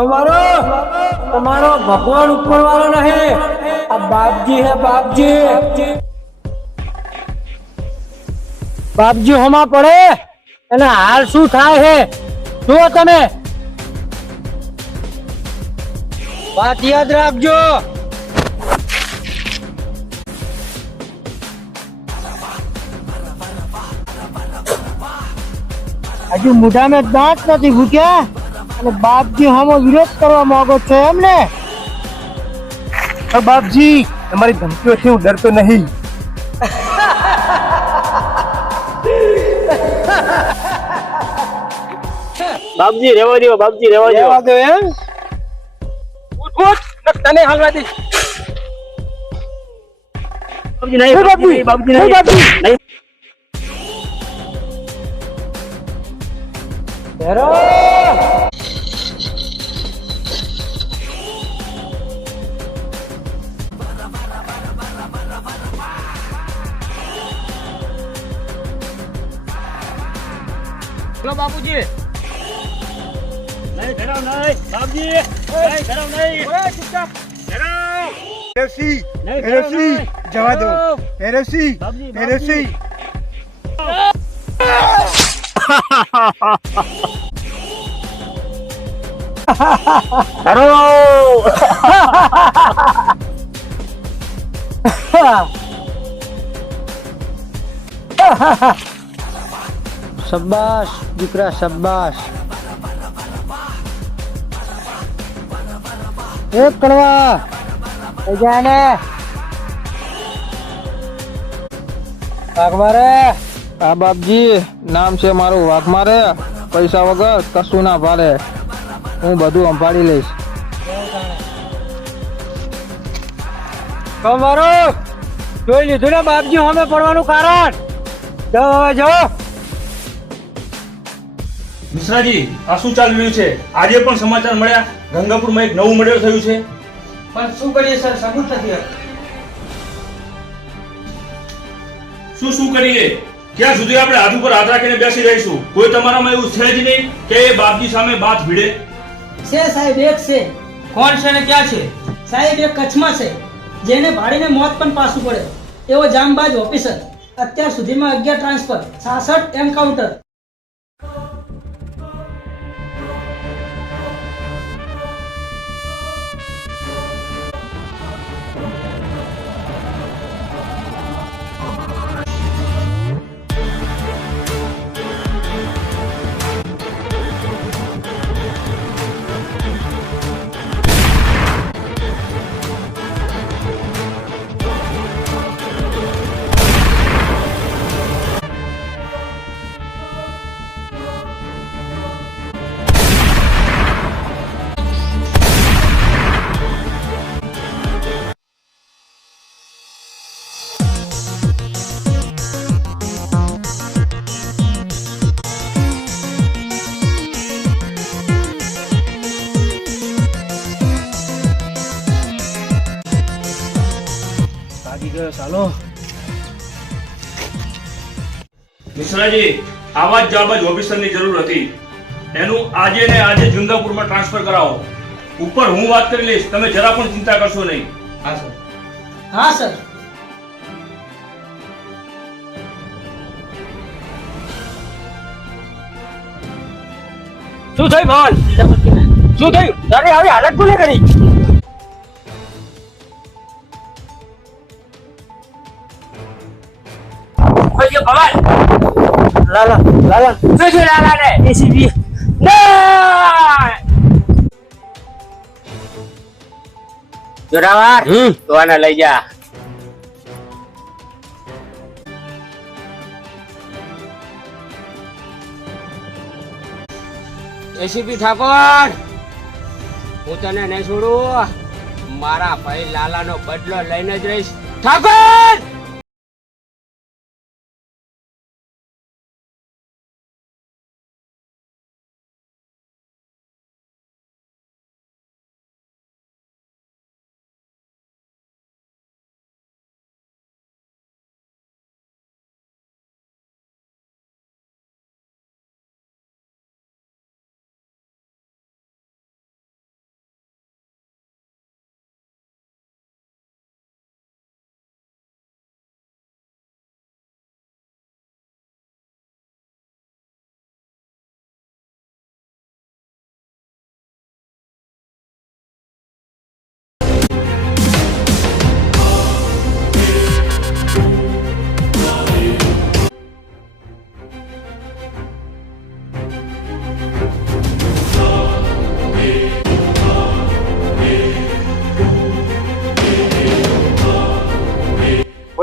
તમારો તમારો ભગવાન ઉપર વાળો નહીં, આ બાપજી હે બાપજી. બાપજી હોમાં પડે અને હાલ શું થાય છે જુઓ તમે. વાત યાદ રાખજો. હજુ મોઢામાં દાંત નથી ફૂટ્યા અને બાપજી હામો વિરોધ કરવા માંગો છો એમ ને? બાપજી તમારી ધમકીઓથી હું ડરતો નહીં. બાપજી રહેવા દો, બાપજી રહેવા દો. રહેવા દો એમ? ઉઠ ઉઠ, તને હાલવા દઈશ. બાપજી નહીં, બાપજી નહીં. હેરો બોલો બાપુજી. નહીં ધરાવ નહીં, બાપજી નહીં ધરાવ નહીં. ઓય ચૂપચાપ ધરાવ. ભૈરવસિંહ, નહીં, ભૈરવસિંહ, નહીં. જવા દો. ભૈરવસિંહ, બાપજી, ભૈરવસિંહ. શાબાશ દીકરા શાબાશ. એક કડવા થઈ જાય ને વાઘમારે. આ બાપજી નામ છે મારું વાઘમારે. પૈસા વગર કશું ના ભાડે. હું બધું સંભાળી લઈશ. તમારો જોઈ લીધું ને બાપજી સામે પડવાનું કારણ. જાઓ હવે જાઓ. મિશ્રાજી, આ શું ચાલી રહ્યું છે? આજે પણ સમાચાર મળ્યા ગંગાપુરમાં એક નવું મર્ડર થયું છે. પણ શું કરીએ સર, સબૂત નથી. શું કરીએ? ક્યાં સુધી આપણે હાથ ઉપર હાથ રાખીને બેસી રહીશું? કોઈ તમારામાં એવું છે જ નહીં કે એ બાપજી સામે બાથ ભીડે? છે સાહેબ, એક છે. કોણ છે ને ક્યાં છે? સાહેબ એક કચ્છમાં છે, જેને ભાડીને મોત પણ પાછું પડે એવો જામબાજ ઓફિસર. અત્યાર સુધીમાં 11 ટ્રાન્સફર, 66 એન્કાઉન્ટર. ચાલો મિશ્રાજી, આવા જ જાબાજ ઓફિસરની જરૂર હતી. એનું આજે ને આજે ગંગાપુરમાં ટ્રાન્સફર કરાવો. ઉપર હું વાત કરી લઈશ, તમે જરા પણ ચિંતા કરશો નહીં. હા સર. હા સર. શું થયું ભાઈ? શું થયું? તારી આવી હાલત કોને કરી? ઓય ભવાન, લાલા શું છે લાલા ને? એસીબી ના જોરાવાર તો આને લઈ જા. એસીપી ઠાકોર, હું તને નહીં છોડું. મારા ભાઈ લાલાનો બદલો લઈને જ રહીશ. ઠાકોર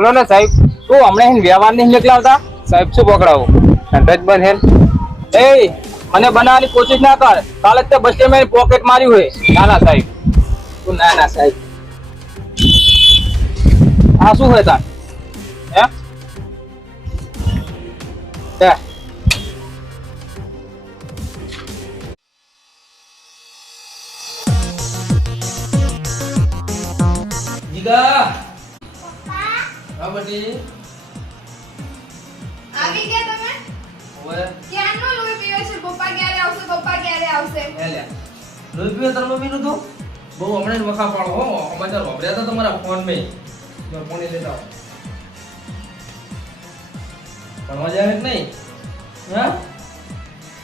બોલો ને સાહેબ, શું હમણાં એને વ્યવહાર નહીં નીકળાવતા? સાહેબ શું પકડાવો? ધંધો જ બંધ હે. એ મને બનાવવાની કોશિશ ના કર, કાલે જ તે બસ સ્ટેન્ડ મેં પોકેટ માર્યું હોય. ના ના સાહેબ, ના ના સાહેબ. આ શું હોય તાર? હે હે? જીગા હા બટી આવી ગયા તમે? ઓય ક્યારનો લોહી પીવે છે? પપ્પા ક્યારે આવશે? પપ્પા ક્યારે આવશે? હે લે લોહી પીવે તાર મમ્મી નું તો બહુ હમણાં જ વખા પાડો હો સમાચાર વાપર્યા હતા તમારા ફોન માં જો ફોન લેતા આવો ભણવા જાય કે નહીં હા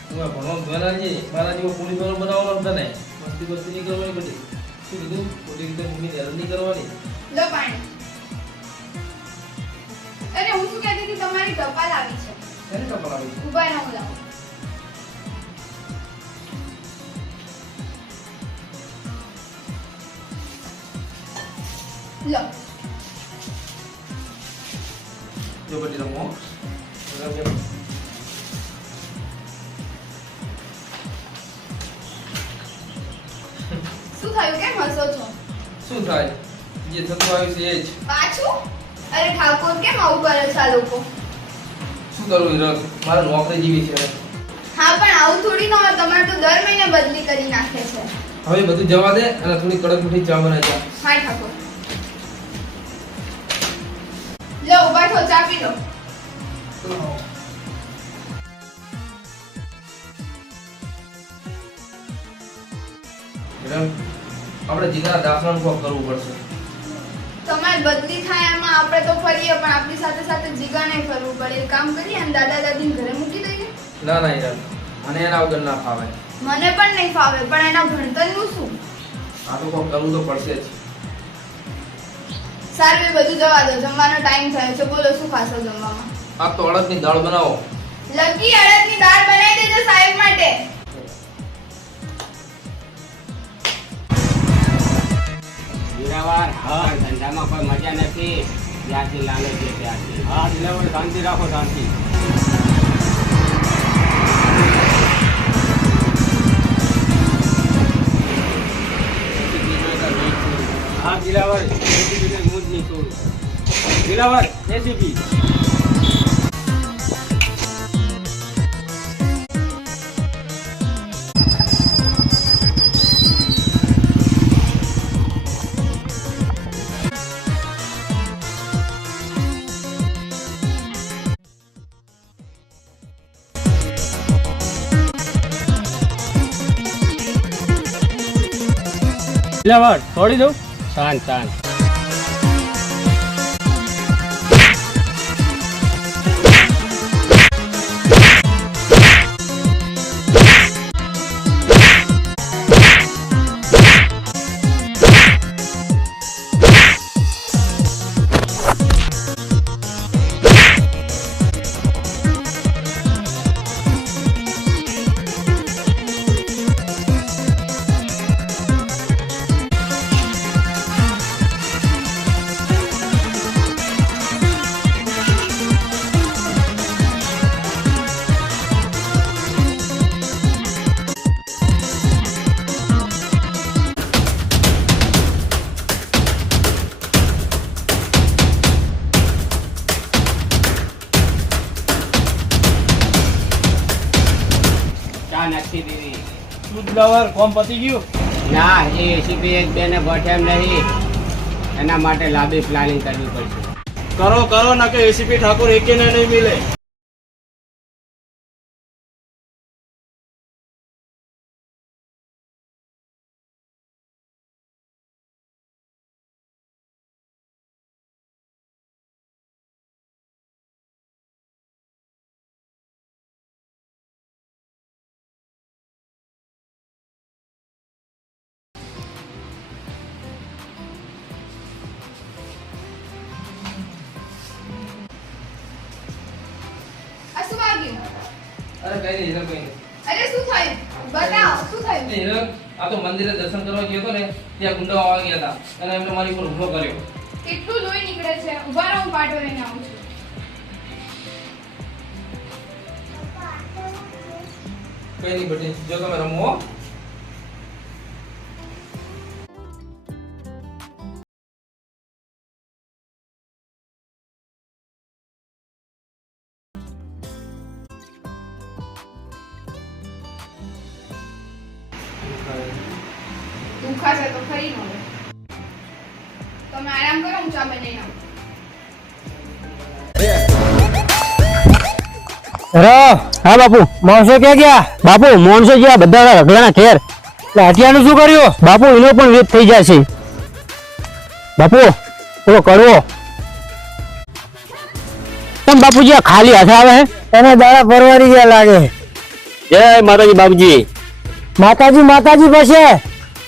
તમે ભણવા ભણાજી મારા જેવો પૂરી પર બનાવવાનો હતા ને મસ્તી બસ્તી નહીં કરવાની બધી શું કીધું ખોટી રીતે મમ્મી હેરાન નહીં કરવાની લો પાણી. અરે હું શું કહેતી હતી, તમારી ટપાલ આવી છે. એને ટપાલ આવી ઊભા રહો, હું લાવું. લો. જો બટી રમો શું થયું? કેમ હસો છો? શું થાય જે થતું આવ્યું છે એ જ પાછું? અરે ઠાકોર, કેમ આવું કરે છે આ લોકો? શું કરું હીરક મારે નોકરી જેવી છે હા, પણ આવું થોડી ન હોય. તમારે તો દર મહિને બદલી કરી નાખે છે. હવે બધું જવા દે અને થોડી કડક મીઠી ચા બનાવી જા હા ઠાકોર. લો, ઊભા થો, ચા પી લો. આપણે જીગાના દાખલાનું કોક કરવું પડશે તમારે બદલી થાય એમાં આપણે તો ફરીએ, પણ આપણી સાથે સાથે જીગાને ફરવું પડે. એક કામ કરીએ અને દાદા દાદીને ઘરે મૂકી દઈએ. ના ના હીરક મને એના વગર ના ફાવે મને પણ નહીં ફાવે, પણ એના ભણતરનું શું? આ તો કોક કરવું તો પડશે જ સારું, એ બધું જવા દો. જમવાનો ટાઈમ થયો છે. બોલો, શું ખાશો જમવામાં? આ તો અડદની દાળ બનાવો લકી અડદની દાળ બનાવી દેજો સાહેબ માટે. હીરાવાર હા ધંધામાં કોઈ મજા નથી જ્યાંથી લાલે છે ત્યાંથી. હા દિલાવર શાંતિ રાખો, શાંતિ. હા દિલાવર એસીપી હું જ નહીં છોડું. દિલાવર એસીપી દિલાવર છોડી દઉં. શાંત શાંત. ચા નાખી દીધી. શું દિલાવર કોમ પતી ગયું ના, એ એસીપી એક બેને ગોઠે એમ નહીં. એના માટે લાંબી પ્લાનિંગ કરવી પડશે. કરો કરો ના કે એસીપી ઠાકોર એકેને નહીં મિલે આ શું વાગ્યું? અરે કઈ નહીં હીરક કઈ નહીં અરે શું થયું? બતાવો, શું થયું? હીરક આ તો મંદિરે દર્શન કરવા ગયો હતો ને ત્યાં ગુંડાઓ આવી ગયા હતા અને એમને મારી ઉપર હુમલો કર્યો. કેટલું લોહી નીકળે છે. ઉભા રહો, હું પાટો લઈને આવું છું. કઈ નહીં બેટી, જો તમે રમો. દુખાશે તો ખરી ન હોય. તમે આરામ કરો, હું ચા બનાવીને આવું. હા બાપુ, માણસો ક્યાં ગયા? બાપુ માણસો ગયા બધા રગડાના ઘેર. હટિયાનું શું કર્યું? બાપુ એનો પણ વેત થઈ જાય છે. બાપુ થોડો કડવો. કેમ બાપુજી આ ખાલી હાથે આવે છે? એને દાડા પરવારી ગયા લાગે. જય માતાજી બાપુજી. માતાજી પાસે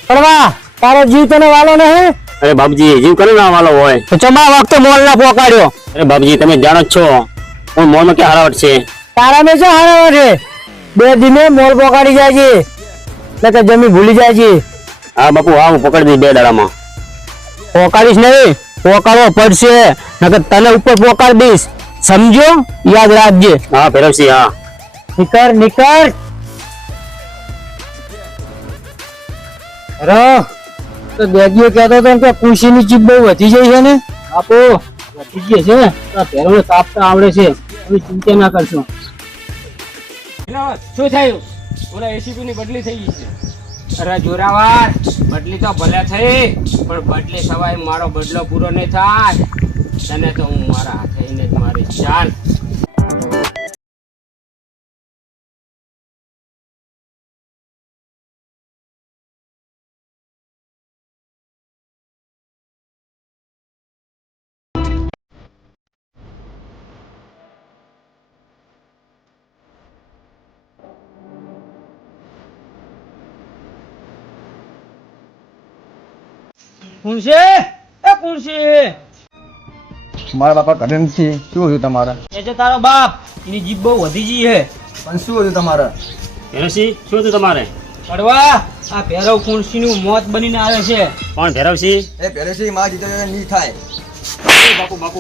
પડવા તારો જીવ તને વાલો નહીં? અરે બાપુજી જીવ કરે ના વાલો હોય તો ચમા વખતે મોલ ના પોકાડ્યો. અરે બાપુજી તમે જાણો જ છો હું મોલ માં કે હરાવટ છે. તારા મેં શું હરાવટ છે? 2 દિને મોલ પોકાડી જાય છે એટલે જમી ભૂલી જાય છે. હા બાપુ હા હું પકડી દઈશ 2 દાડામાં. પોકાડીશ નહીં, પોકાડવો પડશે નકર તને ઉપર પોકાડી દઈશ, સમજો? યાદ રાખજે. હા ભેરવસિંહ હા. નિકર અરે તો દેગીઓ કહેતો હતો કે કુશીની ચીપ બહુ વધી જાય છે ને? આપો વધી ગઈ છે. ભેરવને કાપતા આવડે છે, તમે ચિંતા ના કરશો. શું થયું? ઓલા એસીપી ની બદલી થઈ ગઈ છે. અરે જોરાવાર, બદલી તો ભલે થઈ પણ બદલી સવાય મારો બદલો પૂરો નહીં થાય. તને તો હું મારા હાથે જ મારી ચાલ. મારા બાપા ઘરે નથી. શું હતું તમારા? એ છે તારો બાપ, એની જીભ બહુ વધી ગઈ છે. પણ શું હતું તમારા? ભેરવસિંહ શું હતું તમારે? પડવા આ ભેરવ કુંસી નું મોત બનીને આવે છે. કોણ ભેરવસિંહ? એ પેરેસી માં જીતે નહીં થાય. બાપુ પણ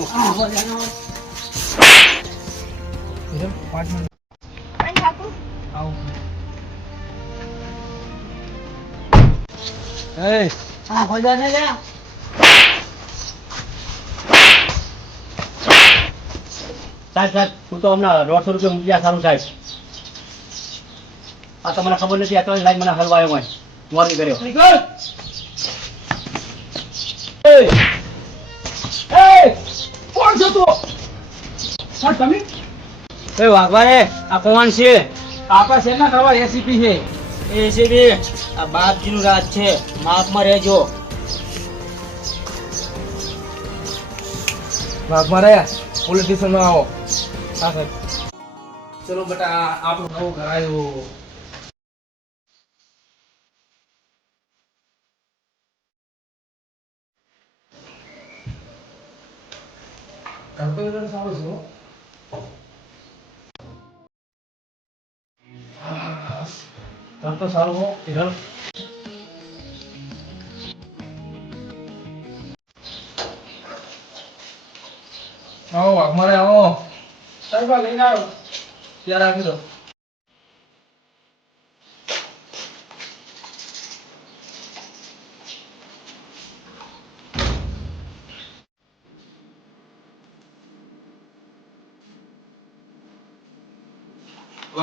ઠાકુર, સાહેબ હું તો હમણાં 150 રૂપિયા મૂક્યા. સારું સાહેબ, આ તો મને ખબર નથી. આ તો લાઈન મને હલવાયો હોય મોરબી કર્યો. કોણ છો તું? તમે વાઘવારે આ કોણ છે? આપણા શેરના કરવા એસીપી છે. એસીપી આ બાપજીનું રાજ છે, માપમાં રહેજો. મારે પોલીસ સ્ટેશનમાં આવો. હા સાહેબ. ચલો બેટા, આપણું નવું ઘર આવ્યું. સારું છે. ઘર તો સારું હો. ઘર આવો અમારે આવો. સાહેબ લઈને આવો. ત્યાં રાખી દો.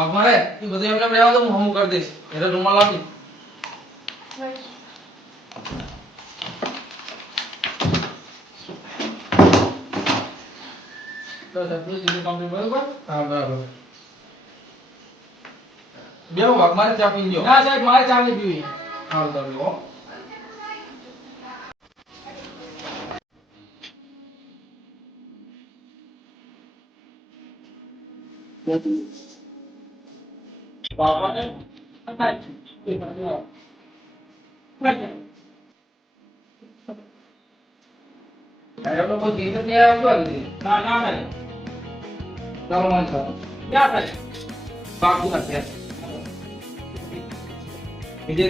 અમારે એ બધું એમને રહેવા દો, હું હમું કરી દઈશ. એને રૂમાલ આપી. હા બરાબર. બેહો વાઘ, મારે ચા પીને ગયો. ના સાહેબ મારે ચા નહીં પીવી. હા તમે હો. વિજય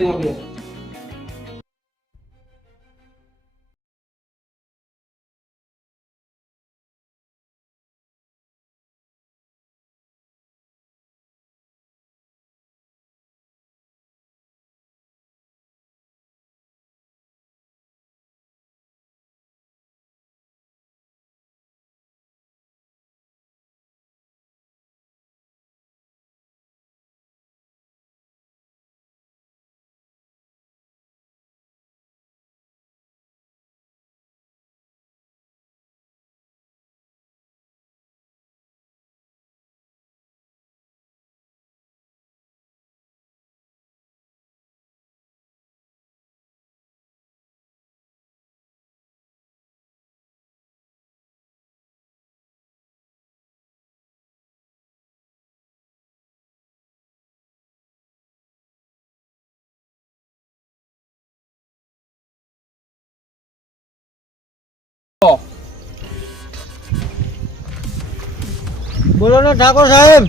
બોલો ને ઠાકોર સાહેબ,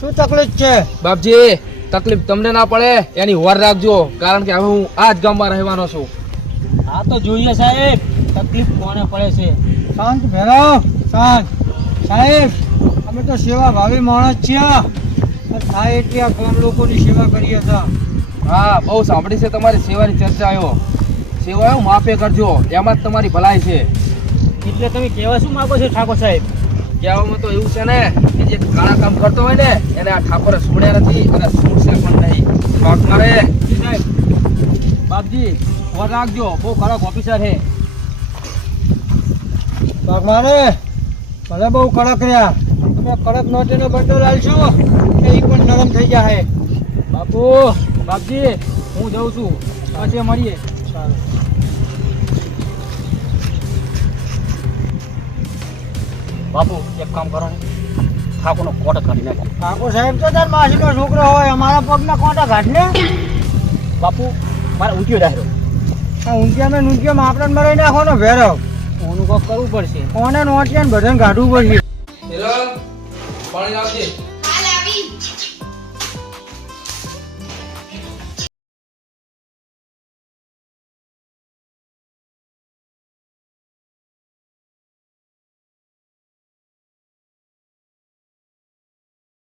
શું તકલીફ છે? બાપજી, તકલીફ તમને ના પડે એની હોર રાખજો, કારણ કે હવે હું આ જ ગામમાં રહેવાનો છું. હા તો જોઈએ સાહેબ, તકલીફ કોને પડે છે. શાંત ભેરાવ, શાંત. સાહેબ, અમે તો સેવા ભાવી માણસ છીએ. થાય એટલી આ ગામ લોકોની સેવા કરીએ છીએ. હા, બહુ સાંભળી છે તમારી સેવાની ચર્ચાઓ. સેવાઓ માફે કરજો, એમાં જ તમારી ભલાઈ છે. એટલે તમે કહેવા શું માંગો છો ઠાકોર સાહેબ? કહેવામાં તો એવું છે ને કે જે કાળા કામ કરતો હોય ને એને આ ઠાકોરે છોડ્યા નથી અને છોડશે પણ નહીં. પાક મારે સાહેબ, બાપજી ફોન રાખજો, બહુ કડક ઓફિસર છે. પાક મારે ભલે બહુ કડક રહ્યા, તમે કડક નોટીનો બંડલ આલશો એ પણ નરમ થઈ જાય. બાપુ, બાપજી હું જઉં છું, પછી મળીએ. સારું. બાપુ એક કામ કરો ને, ઠાકોરનો કોટ કાઢી નાખો. ઠાકોર સાહેબ તો તાર માસીનો છોકરો હોય, અમારા પગના કોટા કાઢ ને. બાપુ મારે ઊંચી ડાયરો. હા, ઊંચિયામાં ઊંચિયામાં આપણે મરાઈ નાખો ને ભેરવ. ઓનું કોક કરવું પડશે. કોને નોટિયાને બધાને કાઢવું પડશે. હેલો, પાણી લાવજે. હાલ આવી.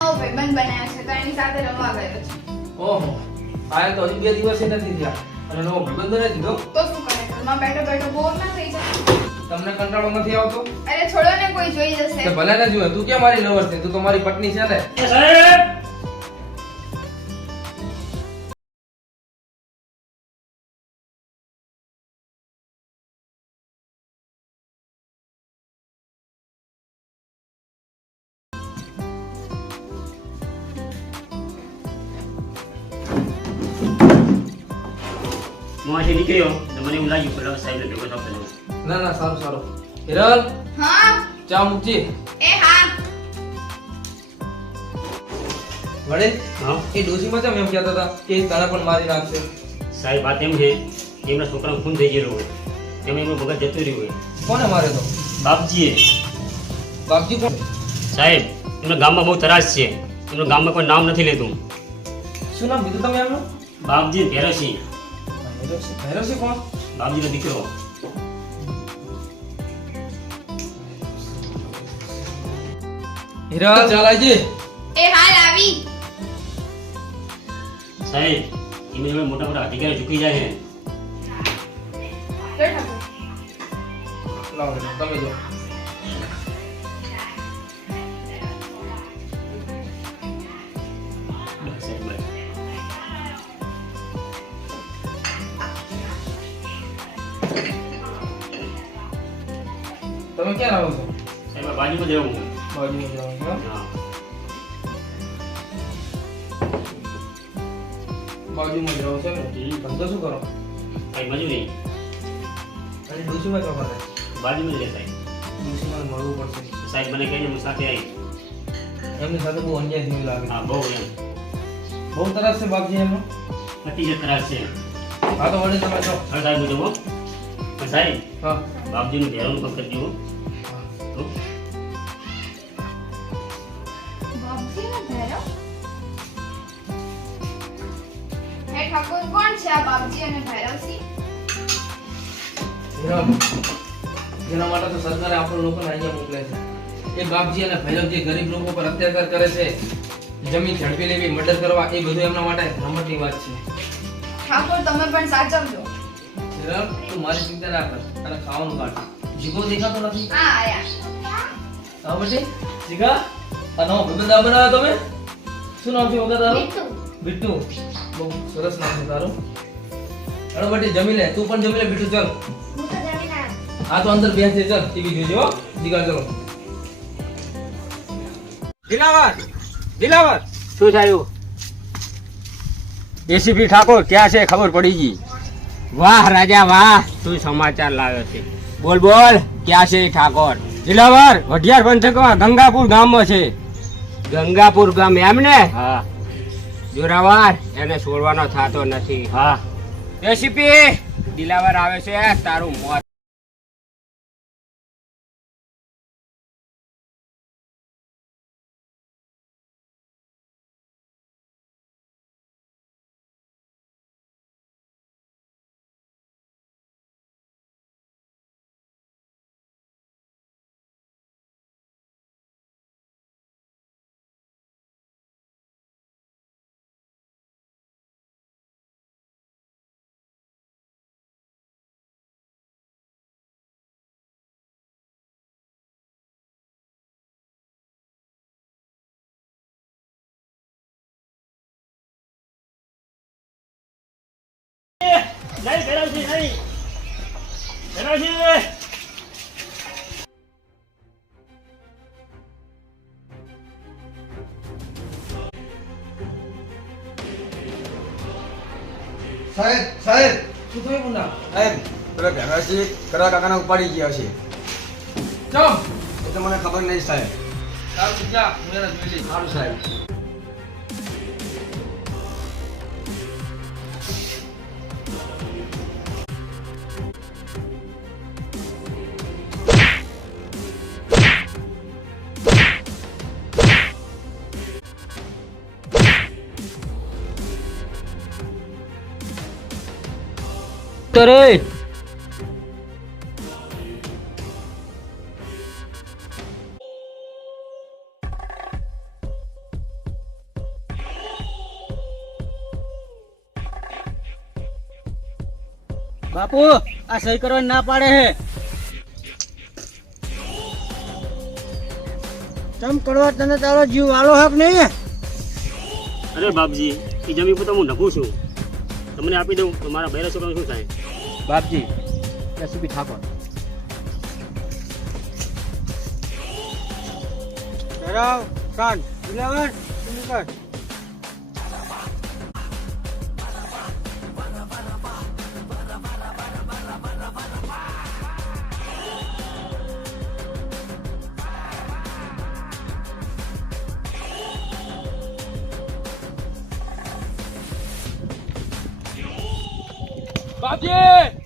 નવો ભાઈબંધ બનાવ્યો છે તો એની સાથે રમવા ગયો છે. ઓહો, આયા તો હજી 2 દિવસ નથી થયા અને નવો ભાઈબંધ નથી દીધો. તો શું કરે, ઘરમાં બેઠો બેઠો બોર ના થઈ જાય? તમને કંટાળો નથી આવતો? અરે છોડો ને, કોઈ જોઈ તે જશે. ભલે ને જોયે, તું કેમ મારી લવર છે? તું તો મારી પત્ની છે ને. સાહેબ, હું અહીંથી નીકળ્યો તો મને એવું લાગ્યું પેલા સાહેબને ભેગો થતો જવું. ના ના, સારું સારું. હિરલ, હા. ચા મૂકજે. એ હા. વડે હા એ ડોશીમાં કેમ એમ કહેતા હતા કે એ તને પણ મારી નાખશે? સાહેબ, વાત એમ છે કે એમના છોકરાનું ખૂન થઈ ગયેલું હોય, તેમાં એમનું મગજ જતું રહ્યું હોય. કોને મારે તો? બાપજીએ. બાપજી કોણ? સાહેબ, એમના ગામમાં બહુ તરાસ છે. એમનું ગામમાં કોઈ નામ નથી લેતું. શું નામ કીધું તમે એમનું? બાપજી ભેરસિંહ, ભૈરવસિંહ કોણ? બાપજીનો દીકરો. હિરલ, ચાલ આવજે. એ હાલ આવી. સાહેબ, એમને એવા મોટા મોટા અધિકારી ચૂકી જાય છે. લો ઠાકોર. લાવો, તમે જો. બસ સાહેબ, બસ. તમે ક્યાં રહો છો? સાહેબ, આ બાજુમાં જ રહું છું. બાજુમાં જ રહો છો? હા. બાજુમાં જ રહો છો ને? ધંધો શું કરો? સાહેબ, મજૂરી. અને ડોશીમાં શું કરે? બાજુમાં જ રહે સાહેબ. ડોશીમાં મળવું પડશે. સાહેબ, મને કહીને હું સાથે આવી. એમની સાથે બહુ અન્યાય થયું લાગે. હા, બહુ એમ. બહુ તરસ છે બાપજી એમનો. પતિ જે ત્રાસ છે. હા તો વડે તમે છો. હા સાહેબ, મુજબ હો. પણ સાહેબ, હા. બાપજીનું ઘેરાનું કામ કરજો હો. હો. બાપજીનો ભૈરવ? હે ઠાકોર, કોણ છે આ બાપજી અને ભૈરવસિંહ? હિરલ, જેના માટે તો સરકારે આપણે લોકોને અહીંયા મોકલે છે. એ બાપજી અને ભૈરવજી ગરીબ લોકો પર અત્યાચાર કરે છે, જમીન ઝડપી લેવી, મદદ કરવા, એ બધું એમના માટે રમતની વાત છે. ઠાકોર, તમે પણ સાચવજો. હિરલ, તું મારી ચિંતા ના કર અને ખાવાનું કાઢ. જીગો દેખાતો નથી. હા આયા. હા બેટી, જીગા, આ નવો ભાઈબંધ આ બનાવ્યો તમે? શું નામ છે વગર તારું? બીટુ. બિટ્ટુ. બહુ સરસ નામ છે તારું. હેલો બેટી, જમી લે. તું પણ જમી લે બિટ્ટુ, ચાલ. હું તો જમીને આવ્યો. આ તો અંદર બેસજે, ચાલ ટીવી જોજો હો. જીગા ચલો. દિલાવર, દિલાવર, શું થયું? એસીપી ઠાકોર ક્યાં છે ખબર પડી ગઈ. વાહ રાજા વાહ, શું સમાચાર લાવ્યો છે? બોલ બોલ, ક્યાં છે એ ઠાકોર? દિલાવર, વઢિયાર પંથકમાં ગંગાપુર ગામમાં છે. ગંગાપુર ગામ એમ ને? હા. જોરાવાર, એને છોડવાનો થતો નથી. હા. એસીપી, દિલાવર આવે છે, તારું મોત નહીં ભેરાજી નહીં ભેરાજી સાહેબ સાહેબ શું થયું મુન્ના? સાહેબ પેલા ઘરવાસી કરવા કાકાને ઉપાડી ગયા છે ચમ એ તો મને ખબર નહીં સાહેબ સારું તું જા, હું એને જોઈ લઈશ. સારું સાહેબ રે બાપુ આ સહી કરવાની ના પાડે હે તમ કરવા તને તારો જીવ વાલો હક નહીં અરે બાપજી એ જમીન પર તો હું નભું છું તમને આપી દઉં તો મારા બહેરા છોકરાનું શું થાય? બાપજી એસીપી ઠાકોર ધરાવ કાન 11 નીકળ બાપજી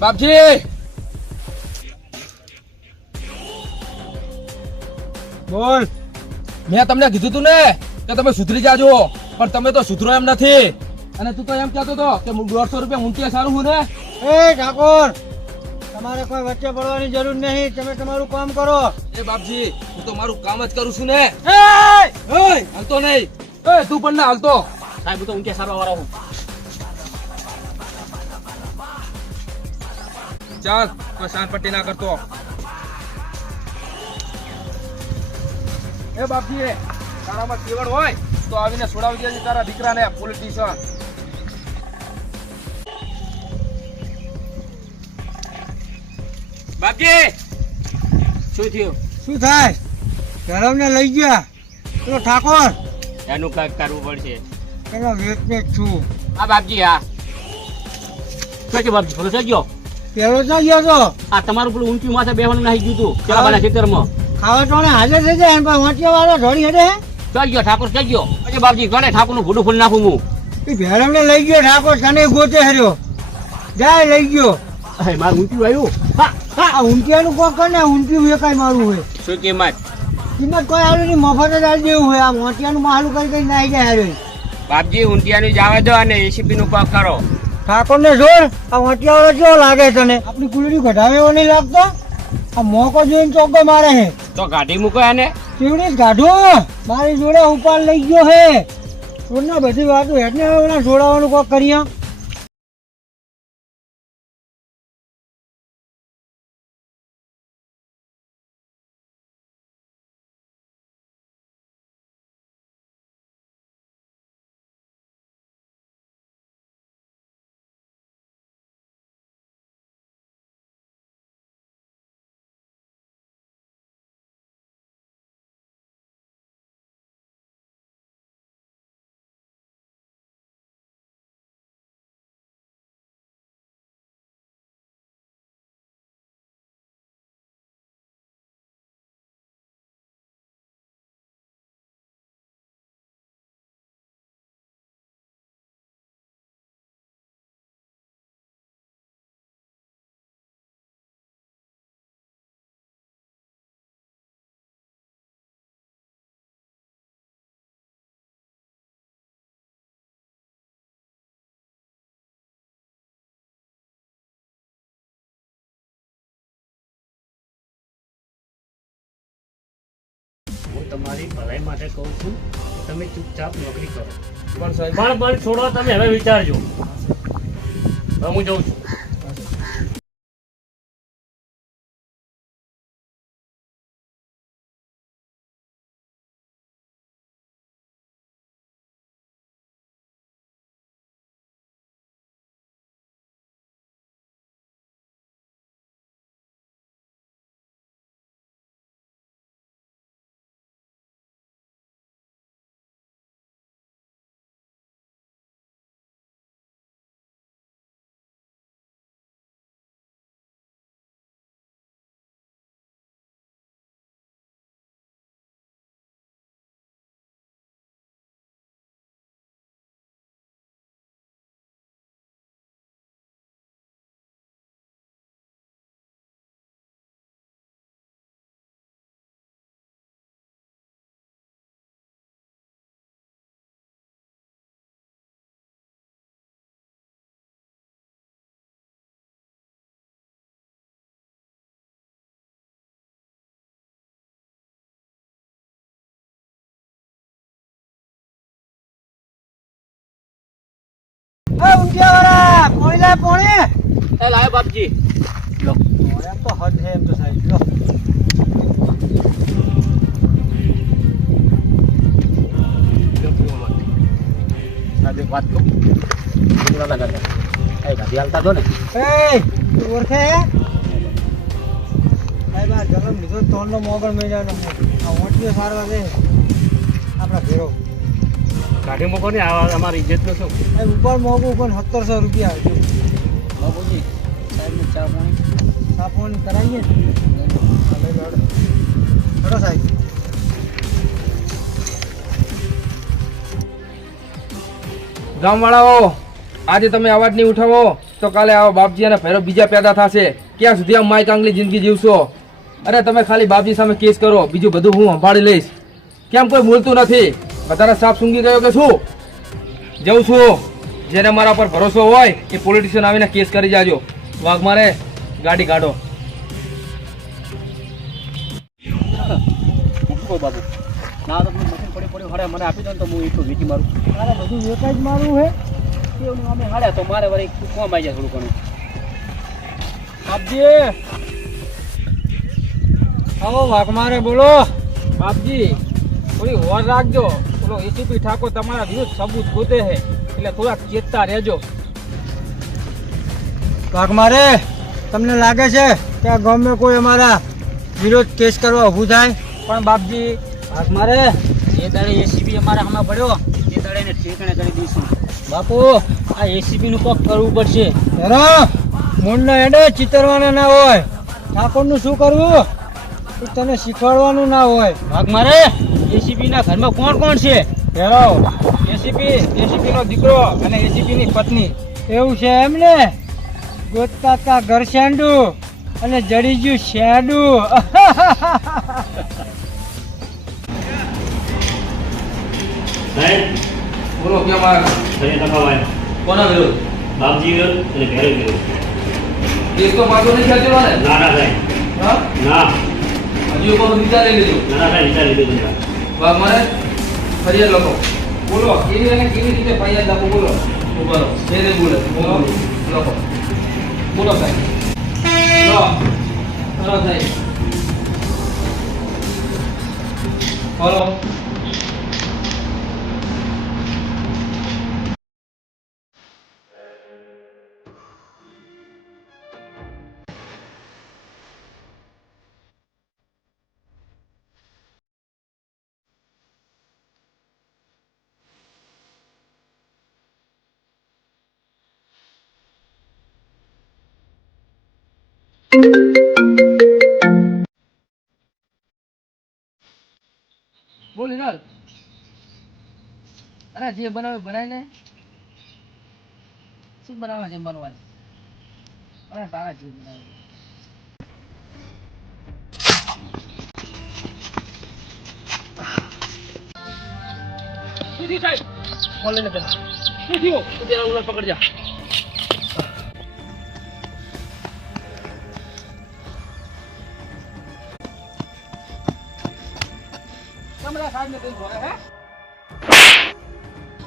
બાપજી બોલ મેં તમને કીધું તું ને કે તમે સુધરી જાજો પણ તમે તો સુધરો એમ નથી અને તું તો એમ કહેતો હતો કે હું 150 રૂપિયા ઊંચે સારું હું ને એ ઠાકોર તમારે કોઈ વચ્ચે પડવાની જરૂર નહીં તમે તમારું કામ કરો એ બાપજી હું તો મારું કામ જ કરું છું ને એ હાલતો નહીં એ તું પણ ના હાલતો સાહેબ હું તો ઊંચે સારવા વાળો હું. ચાલ કોઈ શાંત પટ્ટી ના કરતો એ બાપજી તારામાં કેવડ હોય તો આવીને છોડાવી દેજે તારા દીકરાને પોલીસ સ્ટેશન બાપજી શું થયું? શું થાય ધરમને લઈ ગયા પેલો ઠાકોર એનું કાંઈક કરવું પડશે. એનો વેચને જ છું હા બાપજી હા શું છે બાપજી ભલો થઈ ગયો? પેલો તો ગયો તો આ તમારું પેલું ઊંચી માથે બેવાનું નાખી ગયું હતું પેલા વાળા ખેતરમાં. ખાવા ટોણે હાજર થઈ જાય પણ વાંચ્યા વાળો ઢોળી હેડે ચાલ ગયો ઠાકોર ચાલ ગયો. પછી બાપજી ગણે ઠાકોરનું ભૂડું ફૂલ નાખું હું. એ ભેરમને લઈ ગયો ઠાકોર તને ગોતે હર્યો જાય લઈ ગયો અરે મારું ઊંચું આવ્યું. હા આ ઊંટિયાનું કોક કર ને ઊંટિયું વેકાય મારું હોય શું કિંમત? કિંમત કોઈ આવ્યું નહીં મફત જ આવી દેવું હોય આ મોટિયાનું માલું કરી કઈ નાઈ જાય હારે બાપજી ઊંટિયાનું જવા દો અને એસીપી નું પાક કરો. ઠાકોર ને જોર આ મોટિયાવાળો કેવો લાગે તને આપણી કુલડી ઘટાવે એવો નહીં લાગતો આ મોકો જોઈને ચોગ્ગો મારે હે તો ગાડી મૂકો એને. કેવડી ગાઢો મારી જોડે ઉપાડ લઈ ગયો હે થોડના બધી વાતો હેઠને હવે જોડાવાનું કોક કરીએ હું તમારી ભલાઈ માટે કહું છું કે તમે ચૂપચાપ નોકરી કરો. પણ સાહેબ પણ છોડો તમે હવે વિચારજો. હવે હું જઉં છું. રૂપિયા વાળા પોણી લે પોણી એ લાયો બાપજી એમ તો હદ છે એમ તો સાહેબ લો વાત તો ગાડી હાલતા દો ને એ તું ઓળખે સાહેબ આ જન્મ લીધો તોડનો મોગલ મહિનાનો આ ઓટલીઓ સારવા દે આપણા ભેરો ગાડી મૂકો ને આ અમારી ઇજ્જત નો શું સાહેબ ઉપર મોગું પણ 1700 રૂપિયા હજુ બાપુજી સાહેબને ચા પાણી કરાવીએ ચલો સાહેબ ગામવાળાઓ આજે તમે અવાજ નહીં ઉઠાવો તો કાલે આવો બાપજી અને ભૈરવ બીજા પેદા થશે ક્યાં સુધી આમ માય કાંગલી જિંદગી જીવશો અરે તમે ખાલી બાપજી સામે કેસ કરો બીજું બધું હું સંભાળી લઈશ કેમ કોઈ બોલતું નથી વધારે સાપ સૂંઘી ગયો કે શું જઉં છું જેને મારા પર ભરોસો હોય એ પોલિટિશિયન આવીને કેસ કરી જાજો વાઘ મારે ગાડી કાઢો બાબુ ના તો મશીન પડી હડે મને આપી દો ને તો હું એટલું વેચી મારું મારે બધું વેચાઈ જ મારું હે એવું અમે હાડ્યા તો મારે વળી કોમ આવી જાય થોડું ઘણું બાપજી આવો વાઘ મારે બોલો બાપજી થોડી હોર રાખજો પેલો એસીપી ઠાકોર તમારા વિરુદ્ધ સબૂત ગોતે છે એટલે થોડાક ચેતતા રહેજો વાઘ મારે તમને લાગે છે કે આ ગામમાં કોઈ અમારા વિરોધ કેસ કરવા ઊભું થાય પણ બાપજી ભાગ મારે એ દાડે એસીબી અમારા સામે પડ્યો એ દાડે એને ઠેકાણે કરી દઈશું બાપુ આ એસીબી નું કોક કરવું પડશે હેરા મૂળનો એડે ચિતરવાના ના હોય ઠાકોરનું શું કરવું એ તને શીખવાડવાનું ના હોય ભાગ મારે એસીબી ના ઘરમાં કોણ કોણ છે હેરો એસીપી નો દીકરો અને એસીપી ની પત્ની એવું છે એમ ને ગોતતા ઘર શેંડું અને જડી ગયું શેડું સાહેબ બોલો કેમ આ ફરી તપાવાય કોના વિરોધ બાપજી વિરોધ અને ભેરવ વિરોધ કેસ તો પાછો નહીં ખેંચેલો ને ના ના સાહેબ હા ના હજુ ઉપર વિચાર લઈ લેજો ના ના સાહેબ વિચાર લીધો છે વાઘ મારે ફરિયાદ લખો બોલો કેવી રીતે ફરિયાદ લખો બોલો ઉભા રહો જે નહીં બોલે બોલો લખો બોલો સાહેબ લો કરો સાહેબ બોલો બોલ હિરાલ અરે જે બનાવે બનાવી ને શું બનાવે છે બનવાનું અરે તારા જે બનાવે દીદી સાહેબ ફોન લઈને પેલા દીદી તેરા ઉલટ પકડ જા કમલા સાહેબ ને તેલ હે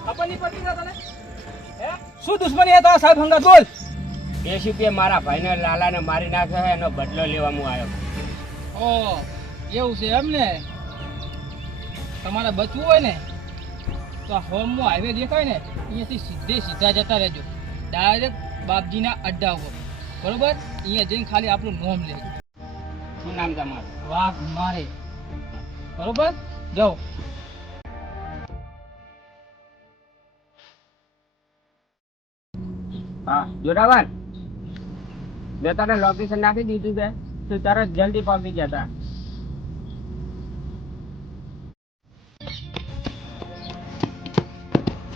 આપની પતિ ના તને હે શું દુશ્મની હે તારા સાહેબ હંગા બોલ એસીપી મારા ભાઈને લાલાને મારી નાખ્યો છે એનો બદલો લેવા હું આવ્યો ઓ એવું છે એમ ને તમારે બચવું હોય ને તો આ હોમમાં હાઈવે દેખાય ને અહીંયાથી સીધા જતા રહેજો ડાયરેક્ટ બાપજીના અડ્ડા ઉપર બરોબર અહીંયા જઈને ખાલી આપણું નોમ લેજો શું નામ તમારું વાઘ મારે બરોબર જાઓ હા જોડાવાન મેં તને લોકેશન નાખી દીધું છે તું તરત જલ્દી પહોંચી જતા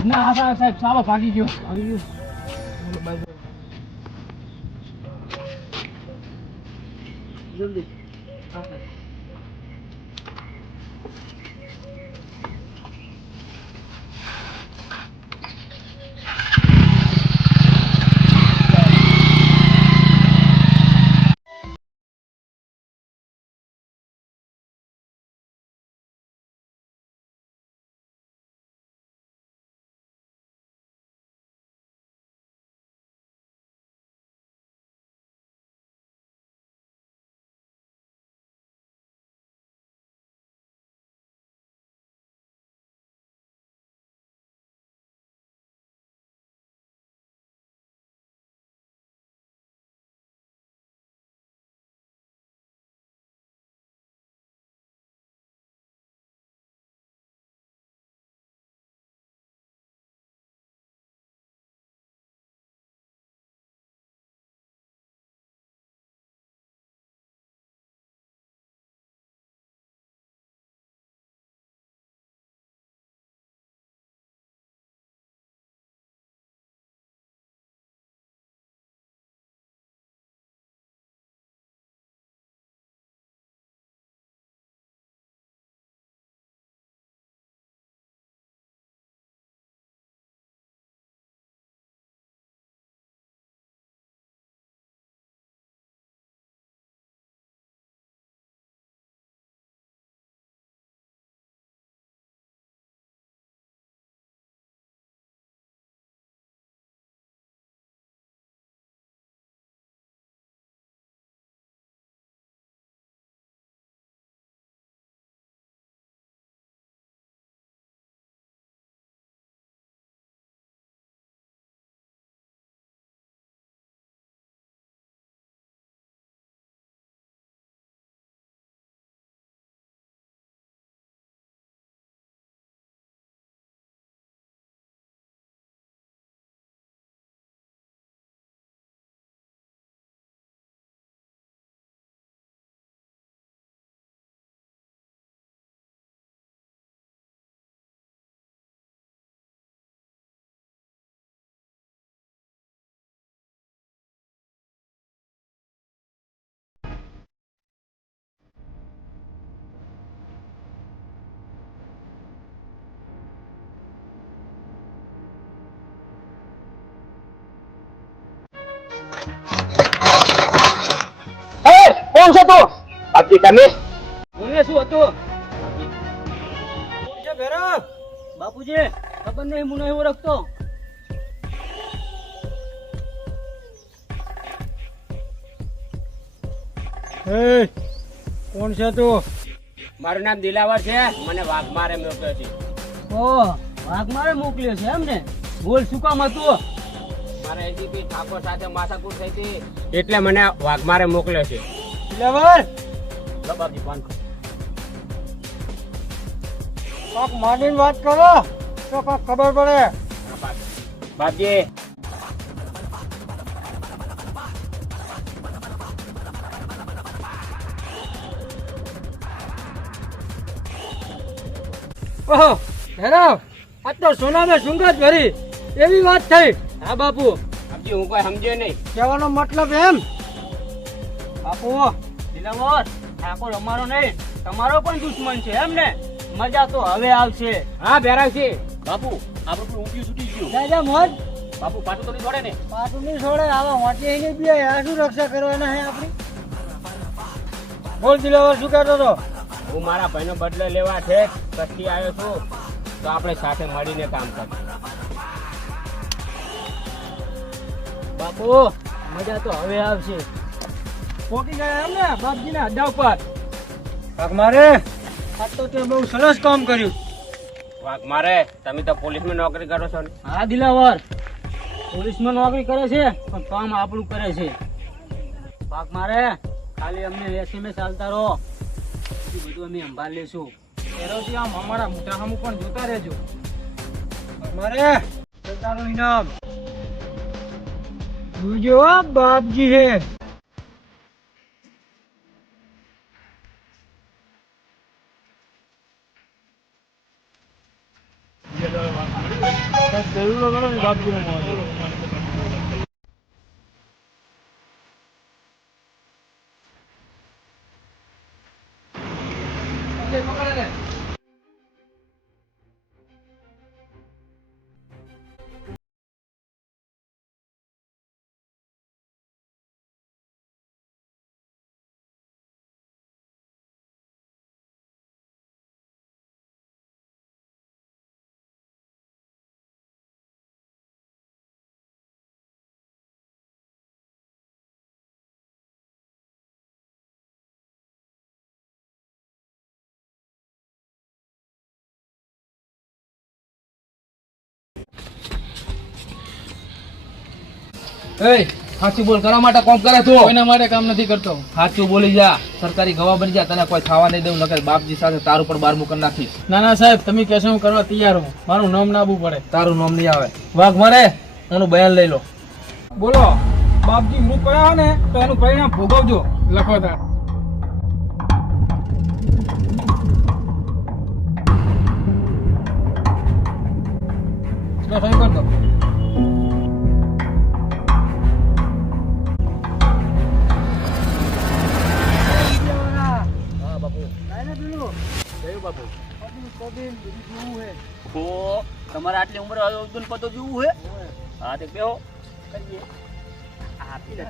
ના સાહેબ સાલો ભાગી ગયો જલ્દી કોણ છે તું? બાપજી તમે? મને શું હતું? કોણ છે ભૈરવ? બાપુજી ખબર નહીં, હું નહીં ઓળખતો. કોણ છે તું? મારું નામ દિલાવર છે. મને વાઘમારે મોકલ્યો છે. ઓ વાઘમારે મોકલ્યો છે એમ ને? બોલ શું કામ હતું? મારા એજીપી ઠાકોર સાથે માથાકૂટ થઈ હતી એટલે મને વાઘમારે મોકલ્યો છે. દિલાવર લો બાપજી ફોન કરો. કોક માંડીને વાત કરો તો કોક ખબર પડે. બાપજી ઓહો ભૈરવ, આ તો સોનામાં સુંગત ભરી એવી વાત થઈ. હા બાપુ, બાપજી હું કોઈ સમજ્યો નહીં. કહેવાનો મતલબ એમ? બાપુ દિલાવર, ઠાકોર અમારો નહીં તમારો પણ દુશ્મન છે એમ ને? મજા તો હવે આવશે. હા બેરાવ છે. બાપુ આપણું પણ ઊંધિયું છૂટી ગયું. દાદા મોજ બાપુ પાછું તો નહીં છોડે ને? પાટું નહીં છોડે. આવા વાંચી નહીં બી આ શું રક્ષા કરવાના હે આપણી? બોલ દિલાવર, શું કહેતો હતો? હું મારા ભાઈનો બદલો લેવા છે કચ્છી આવ્યો છું, તો આપણે સાથે મળીને કામ કરીએ. બાપુ મજા તો હવે આવશે. પોકી ગયા એમ ને બાપજીના અડ્ડા ઉપર? મારે આ તો તે બહુ સરસ કામ કર્યું. વાઘમારે તમે તો પોલીસમાં નોકરી કરો છો ને? હા દિલાવર, પોલીસમાં નોકરી કરે છે પણ કામ આપણું કરે છે. મારે ખાલી અમને એસએમએસ ચાલતા રહો, બીજું બધું અમે સંભાળ લેશું. એરોથી આમ અમારા મોટા સામું પણ જોતા રહેજો. મારે સરકારનું ઇનામ જોજો બાપજી છે. સાચું બોલ, કરવા માટે કોમ કરે તું? કોઈના માટે કામ નથી કરતો. સાચું બોલી જા, સરકારી ગવા બની જા, તને કોઈ ખાવા નહીં દઉં, નકર બાપજી સાથે તારું પણ બાર મૂકન નાખીશ. ના ના સાહેબ, તમે કહેશો હું કરવા તૈયાર હું. મારું નામ ના આપવું પડે. તારું નામ નહીં આવે. વાઘ મારે એનું બયાન લઈ લો. બોલો, બાપજી મૃત પડ્યા હોય ને તો એનું પરિણામ ભોગવજો. લખો તાર. સહી કર દો. તમારે આટલી ઉંમર પતો જોવું હે? હા તે બેહો કરીએ. આપી દે.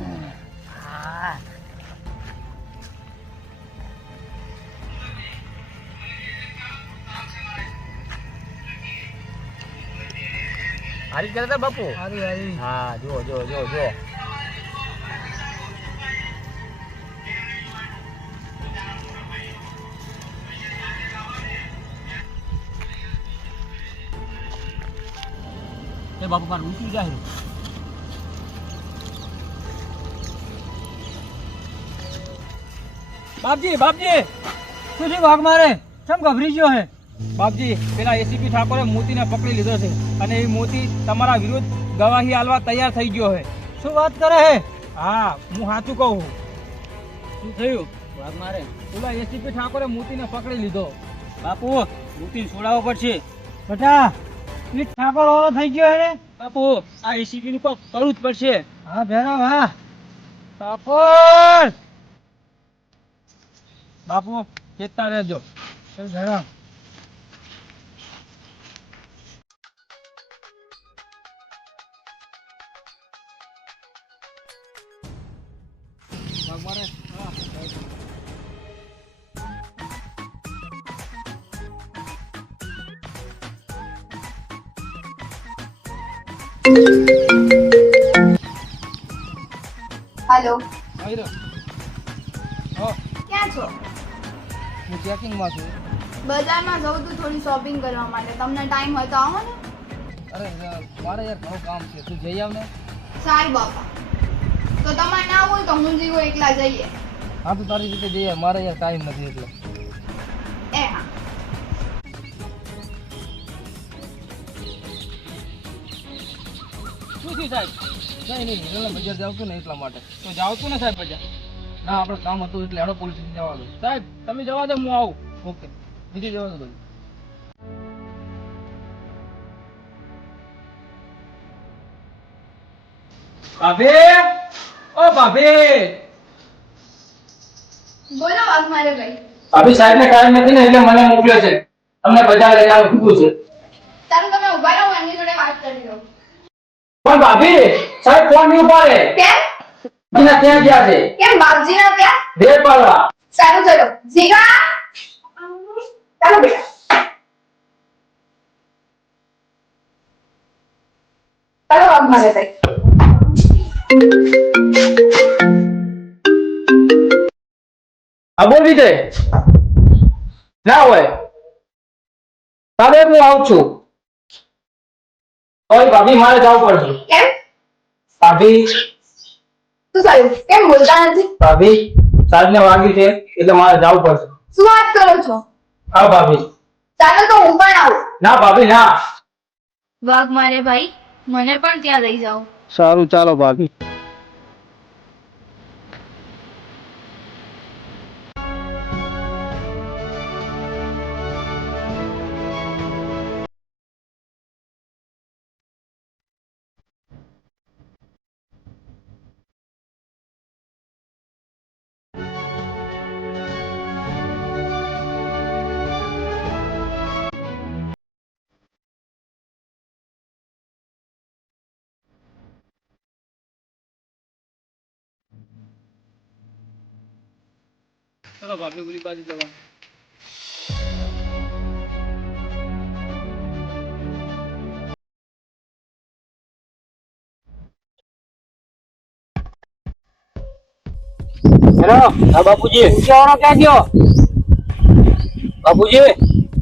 હારી કરે તા બાપુ? હારી. હા જો. એ બાપુ મારું ઊંચું જાય. બાપજી શું છે? વાઘ મારે કેમ ગભરી ગયો હે? બાપજી, પેલા એસીપી ઠાકોરે મોતીને પકડી લીધો છે અને એ મોતી તમારા વિરુદ્ધ ગવાહી આલવા તૈયાર થઈ ગયો છે. શું વાત કરે હે? હા, હું સાચું કહું. શું થયું વાઘ મારે? પેલા એસીપી ઠાકોરે મોતીને પકડી લીધો. બાપુ રૂટીન છોડાવવો પડશે. બેટા એ ઠાકોર વાળો થઈ ગયો હે ને? બાપુ આ એસીપી નું કોઈ કરવું જ પડશે. હા ભેરા હા. ઠાકોર બાપુ ચેતતા રહેજો. ચલ ભેરા. હાલો આવી રહ્યો. ક્યાં છો? હું ચેકિંગમાં છું. બજારમાં જવું તું થોડી શોપિંગ કરવા માટે. તમને ટાઈમ હોય તો આવો ને. અરે મારે યાર ઘણું કામ છે, તું જઈ આવ ને. સારું બાપા, તો તમારે ના હોય તો હું જીવો એકલા જઈએ. હા તો તારી રીતે જઈ આવ, મારે યાર ટાઈમ નથી એટલે. એ હા. શું થયું સાહેબ? કઈ નહીં, એટલે બજાર જાવ છું ને એટલા માટે. તો જાવ તું ને સાહેબ બજાર. ના આપણે કામ હતું એટલે હેડો પોલીસ સ્ટેશન જવા દો. સાહેબ તમે જવા દો, હું આવું. ઓકે, બીજું જવા દો બધું. ભાભી, ઓ ભાભી. બોલો વાઘ મારે ભાઈ. ભાભી સાહેબ ને કામ નથી ને એટલે મને મોકલ્યો છે, તમને બજાર લઈ આવવાનું કીધું છે. ચાલો તમે ઉભા રહો, એમની જોડે વાત કરી લો. પણ ભાભી સાહેબ ફોન નહીં ઉપાડે. કેમ? બીના ત્યાં ગયા છે કેમ બાપજી ના ત્યાં? દેર પાડવા. સારું ચલો. જીગા ચાલો બેટા. ચાલો વાઘ મારે ભાઈ. હા બોલ વિજય. ના હોય હવે હું આવું છું. ઓય ભાભી મારે જવું પડશે. કેમ? ભાભી શું થયું? કેમ બોલતા નથી? ભાભી સાહેબ ને વાગ્યું છે એટલે મારે જવું પડશે. શું વાત કરો છો? હા ભાભી. ચાલો તો હું પણ આવું. ના ભાભી ના. વાઘ મારે ભાઈ, મને પણ ત્યાં લઈ જાઓ. સારું ચાલો ભાભી. ચલો ભાભી ઓલી બાજુ જવા. હેલો, હા બાપુજી. ઊંચાવાનો ક્યાં ગયો? બાપુજી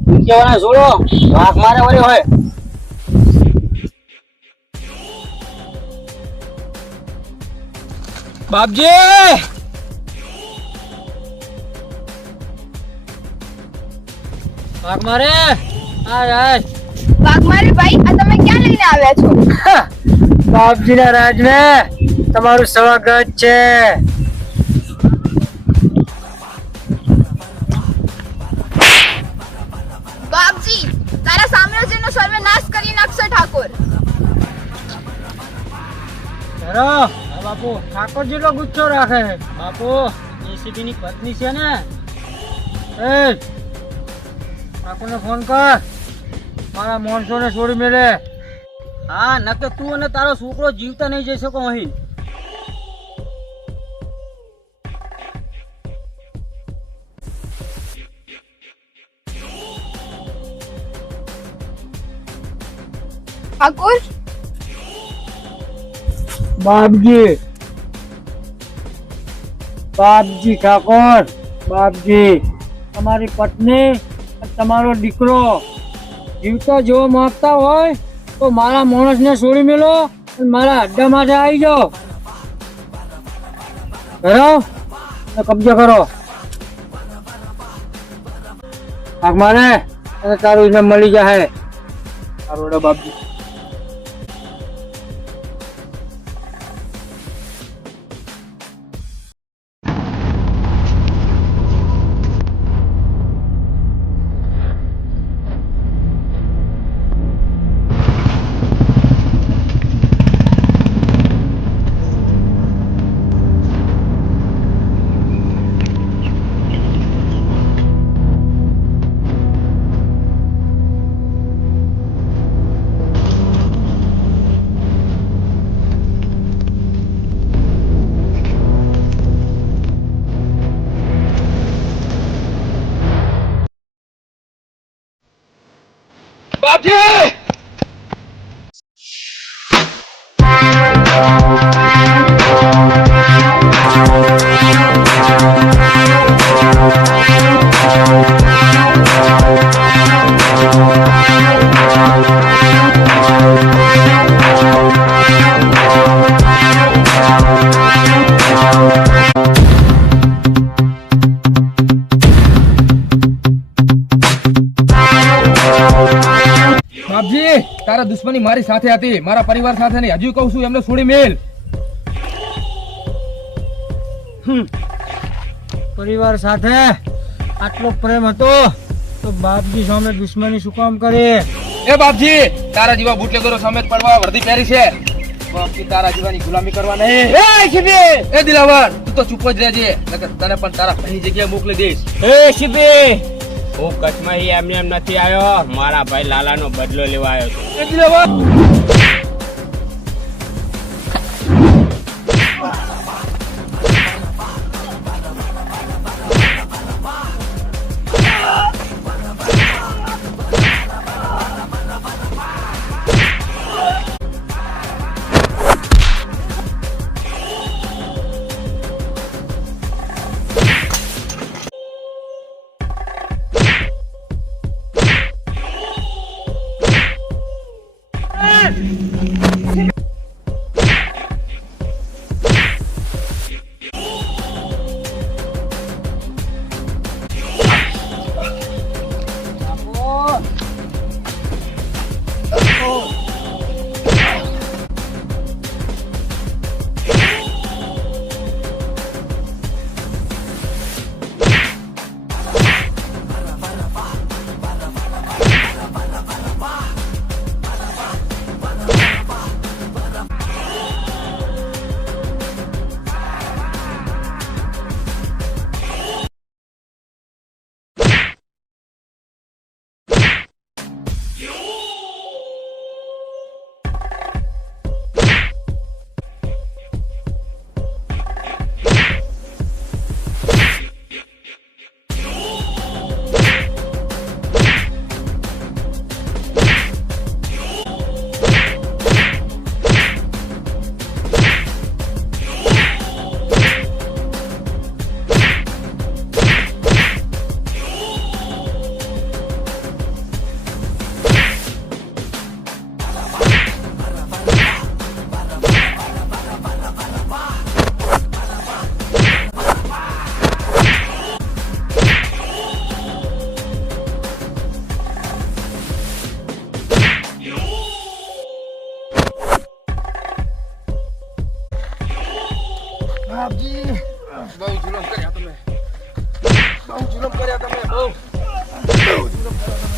ઊંચાવાના છોડો, વાઘ મારે વળી હોય. બાપજી, વાઘ મારે. આય આય. વાઘ મારે ભાઈ, આ તમે ક્યાં લઈને આવ્યા છો? બાપજીના રાજમાં તમારું સ્વાગત છે. બાપજી, તારા સામ્રાજ્યનો સર્વનાશ કરી નાખશે ઠાકોર. હેલો, હા બાપુ. ઠાકોર જેટલો ગુસ્સો રાખે છે. બાપુ એસીપી ની પત્ની છે ને, એ ઠાકોરને ફોન કર, મારા માણસોને છોડી મેલે. હા, નકે તું અને તારો છોકરો જીવતા નહીં જઈ શકો અહીં. ઠાકોર, બાપજી, બાપજી ઠાકોર, બાપજી તમારી પત્ની અને તમારો દીકરો જીવતા જોવા માંગતા હોય તો મારા માણસને છોડી મેલો અને મારા અડ્ડા માટે આવી જાઓ. કરો અને કબજો કરો. આગ મારે અને તારું ઇનામ મળી જાય. તારો બાપજી. બાપજી, તારા દુશ્મની મારી સાથે હતી, મારા પરિવાર સાથે નહીં. હજુ કહું છું, એમને છોડી મેલ. પરિવાર સાથે આટલો પ્રેમ હતો તો બાપજી સામે દુશ્મની શું કામ કરે? એ બાપજી, તારા જેવા બુટલેગરો સામે જ પડવા વર્દી પહેરી છે. બાપજી, તારા જીવાની ગુલામી કરવા નહીં. એ શિબી, એ દિલાવર, તું તો ચૂપ જ રહેજે, નકર તને પણ તારા ભાઈની જગ્યાએ મોકલી દઈશ. એ શિબી, હું કચ્છમાં એમને એમ નથી આવ્યો, મારા ભાઈ લાલાનો બદલો લેવા આવ્યો છું. એ દિલાવર, બહુ જુલમ કર્યા તમે, બહુ જુલમ કર્યા તમે, બહુ જુલમ કર્યા તમે.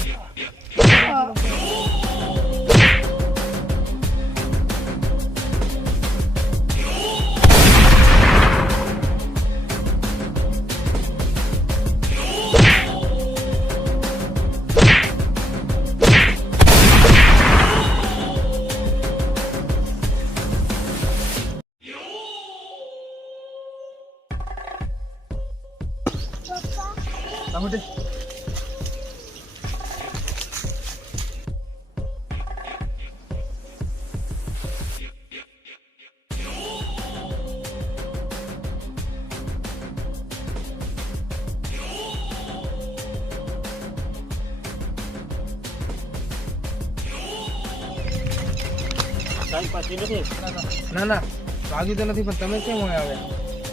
ના ના, વાગ્યું તો નથી, પણ તમે કેમ હોય આવે?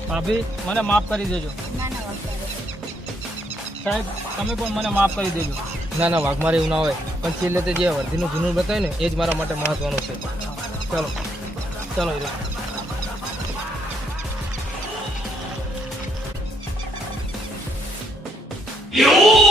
ભાભી, મને માફ કરી દેજો. સાહેબ, તમે પણ મને માફ કરી દેજો. ના ના, વાઘ મારે એવું ના હોય, પણ છેલ્લે તે જે વર્ધીનું જૂનું બતાવ્યું ને એ જ મારા માટે મહત્વનું છે. ચાલો ચાલો હીરો. You